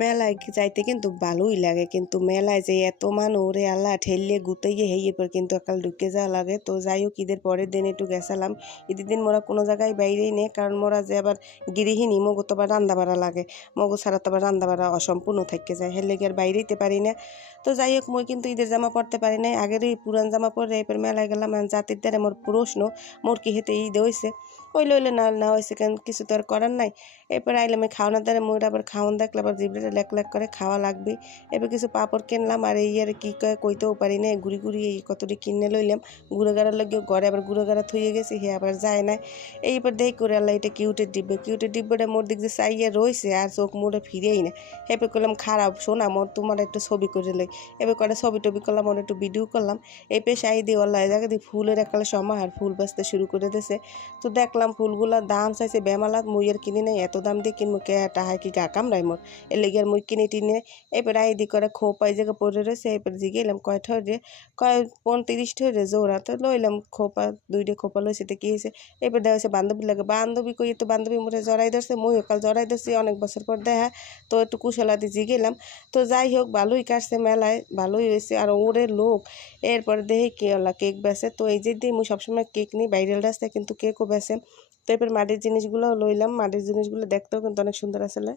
মেলায় যাইতে কিন্তু ভালোই লাগে, কিন্তু মেলায় যে এত মানুষ ওরে আল্লাহ ঠেললে গুতাইয়ে হেইয়ে পর কিন্তু একাল ঢুকে যাওয়া লাগে। তো যাই হোক, ঈদের পরের দিন একটু গেছিলাম। ঈদের দিন মোরা কোনো জায়গায় বাইরেই নেই, কারণ মোরা যে আবার গৃহিণী মগো তো আবার রান্না বাড়া লাগে, মগো ছাড়া তো আবার রান্না বাড়া অসম্পূর্ণ থাকতে যায়, হের লেগে আর বাইরেইতে পারি না। তো যাই হোক, মই কিন্তু ঈদের জামা পরতে পারি নাই, আগেরই পুরান জামা পরে এরপর মেলায় গেলাম। জাতির দ্বারা মোর প্রশ্ন, মোর কি হেতে ঈদ হয়েছে? হইলে হইলে না না হয়েছে কেন, কিছু তো আর করার নাই। এরপর আইলাম এই খাওয়ানোর দ্বারা মোর আবার খাওয়ান দেখলে আবার জিভটা লেক লেক করে, খাওয়া লাগবে। এবার কিছু পাপড় কিনলাম, আর এই আর কি কয় কইতেও পারি না, ঘুরি ঘুরি এই কতটি কিনে লইলাম। গুঁড়ো গাড়ার লাগিয়ে ঘরে আবার গুঁড়ো গাড়া থইয়ে গেছি, হে আবার যায় না। এইবার দেখি করে আল্লাহ এটা কিউটের ডিব্বা, কিউটের ডিব্বাটা মোর দিক যে চাইয়া রয়েছে আর চোখ মোড়ে ফিরেই না। এবার করলাম খারাপ, শোনা মোর তোমার একটু ছবি করে লই। এবার করে ছবি টবি করলাম, ওর একটু ভিডিও করলাম। এই পেশাই দিয়ে আল্লাহ জায়গা দিয়ে ফুলের একালে সময় আর ফুল বেচতে শুরু করে দিয়েছে। তো দেখলাম ফুলগুলার দাম চাইছে বেমালাত, মুই আর কিনি নাই, এত দাম দিয়ে কিনবো কে টাহায় কি গা কামড়াই মোর, এর লেগে আর মুই কিনে টিনে। এবার আইদি করে খোপা এই জায়গা পড়ে রয়েছে, এবার জিগেলাম কয় ঠরে, কয় 35 ঠরে জোড়া। তো লইলাম খোপা, 2টা খোপা লইছে, তো কি হয়েছে? এবার দেখা হচ্ছে বান্ধবী লাগে, বান্ধবী কই তো বান্ধবী মোরে জড়াই ধরছে, মুই কাল জড়াই ধরছি অনেক বছর পর দেখা। তো একটু কুশলাদি জিগেলাম। তো যাই হোক, ভালোই কাটছে মেলায়, ভালোই হয়েছে। আর ওরে লোক, এরপরে দেখি কে ওলা কেক বেছে। তো এই যে দিই মুই সবসময় কেক নিই বাইরের রাস্তায়, কিন্তু কেকও বেছে। তো এরপর মাটির জিনিসগুলো লইলাম, মাটির জিনিসগুলো দেখতেও কিন্তু অনেক সুন্দর আসলে।